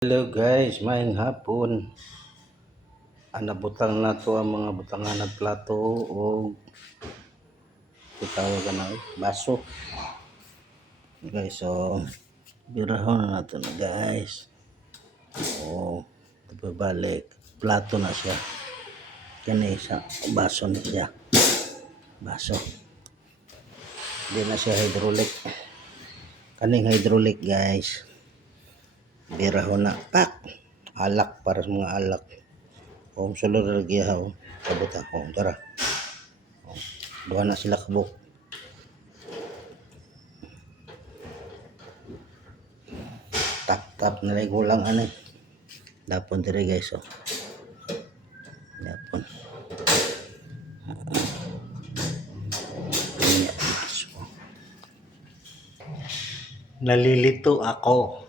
Hello guys, maing hapon. Ana butang na to ang mga butangan ng plato o itawag na baso. Guys, so birahon na nato na guys. O balik. Plato na siya. Kani sa baso na siya. Baso. Hindi na siya hydraulic. Kaning hydraulic guys. Birahon na. Pak! Alak para sa mga alak. Kung sulod lagi ha. Kabot ako. Tara. O, Duha na sila kabuk. Tap tap na lang gulang ano. Dapon dire guys oh. Dapon. Baso. Nalilito ako.